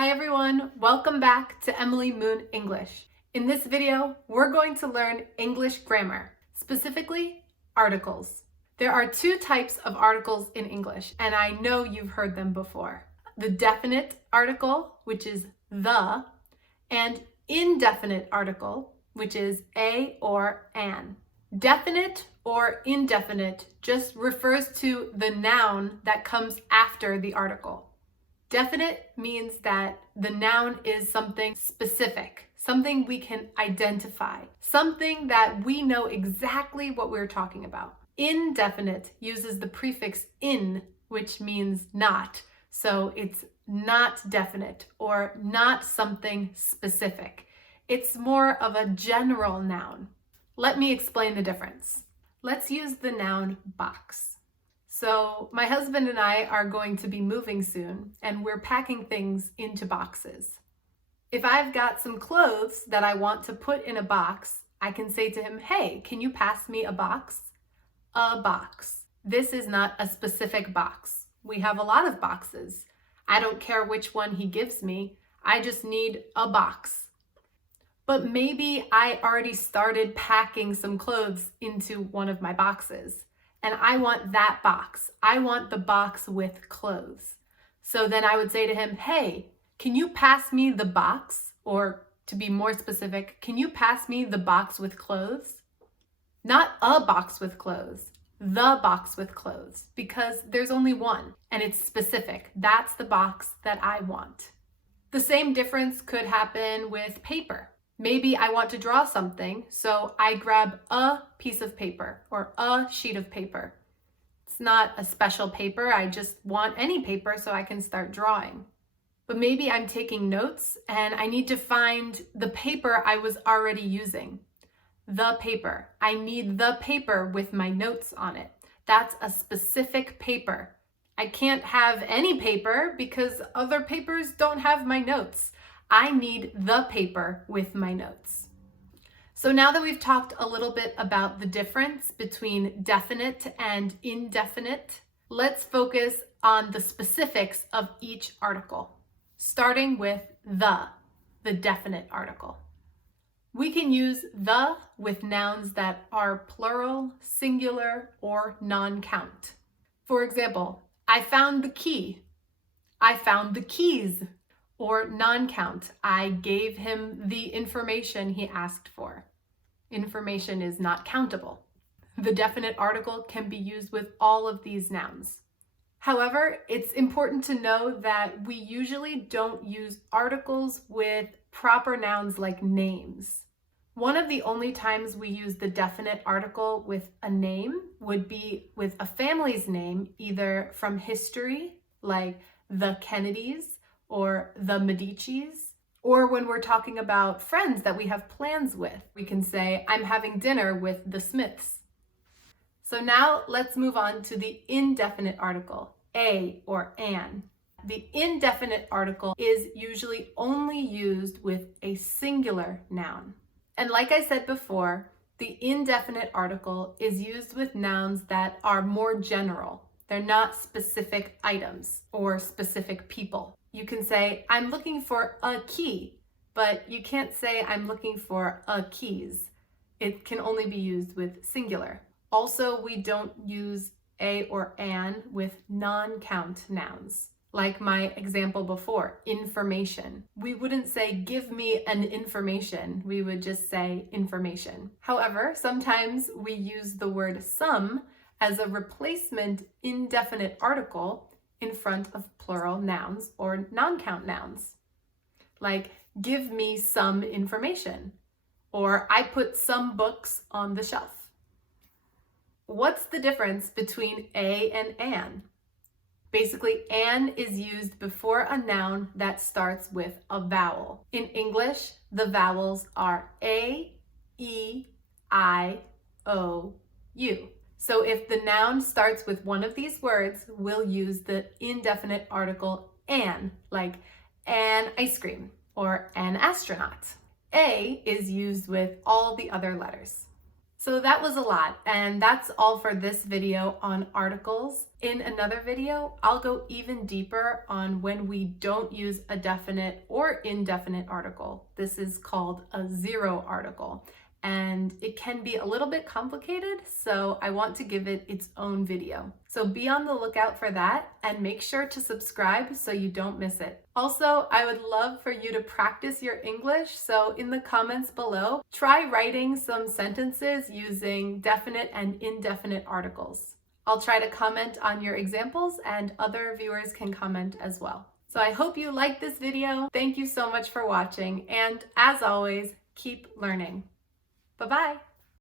Hi everyone, welcome back to Emily Moon English. In this video, we're going to learn English grammar, specifically articles. There are two types of articles in English, and I know you've heard them before. The definite article, which is the, and indefinite article, which is a or an. Definite or indefinite just refers to the noun that comes after the article. Definite means that the noun is something specific, something we can identify, something that we know exactly what we're talking about. Indefinite uses the prefix in, which means not. So it's not definite or not something specific. It's more of a general noun. Let me explain the difference. Let's use the noun box. So my husband and I are going to be moving soon, and we're packing things into boxes. If I've got some clothes that I want to put in a box, I can say to him, "Hey, can you pass me a box?" A box. This is not a specific box. We have a lot of boxes. I don't care which one he gives me. I just need a box. But maybe I already started packing some clothes into one of my boxes. And I want that box. I want the box with clothes. So then I would say to him, "Hey, can you pass me the box?" Or to be more specific, "Can you pass me the box with clothes?" Not a box with clothes, the box with clothes, because there's only one and it's specific. That's the box that I want. The same difference could happen with paper. Maybe I want to draw something, so I grab a piece of paper or a sheet of paper. It's not a special paper, I just want any paper so I can start drawing. But maybe I'm taking notes and I need to find the paper I was already using. The paper. I need the paper with my notes on it. That's a specific paper. I can't have any paper because other papers don't have my notes. I need the paper with my notes. So now that we've talked a little bit about the difference between definite and indefinite, let's focus on the specifics of each article, starting with the definite article. We can use the with nouns that are plural, singular, or non-count. For example, I found the key. I found the keys. Or non-count, I gave him the information he asked for. Information is not countable. The definite article can be used with all of these nouns. However, it's important to know that we usually don't use articles with proper nouns like names. One of the only times we use the definite article with a name would be with a family's name, either from history, like the Kennedys, or the Medicis, or when we're talking about friends that we have plans with, we can say, "I'm having dinner with the Smiths." So now let's move on to the indefinite article, a or an. The indefinite article is usually only used with a singular noun. And like I said before, the indefinite article is used with nouns that are more general. They're not specific items or specific people. You can say, "I'm looking for a key," but you can't say, "I'm looking for a keys." It can only be used with singular. Also, we don't use a or an with non-count nouns. Like my example before, information. We wouldn't say, "Give me an information." We would just say information. However, sometimes we use the word some as a replacement indefinite article in front of plural nouns or non-count nouns. Like, "Give me some information," or "I put some books on the shelf." What's the difference between a and an? Basically, an is used before a noun that starts with a vowel. In English, the vowels are A, E, I, O, U. So if the noun starts with one of these words, we'll use the indefinite article an, like an ice cream or an astronaut. A is used with all the other letters. So that was a lot, and that's all for this video on articles. In another video, I'll go even deeper on when we don't use a definite or indefinite article. This is called a zero article, and it can be a little bit complicated, so I want to give it its own video. So be on the lookout for that, and make sure to subscribe so you don't miss it. Also, I would love for you to practice your English, so in the comments below, try writing some sentences using definite and indefinite articles. I'll try to comment on your examples, and other viewers can comment as well. So I hope you liked this video. Thank you so much for watching, and as always, keep learning. Bye-bye.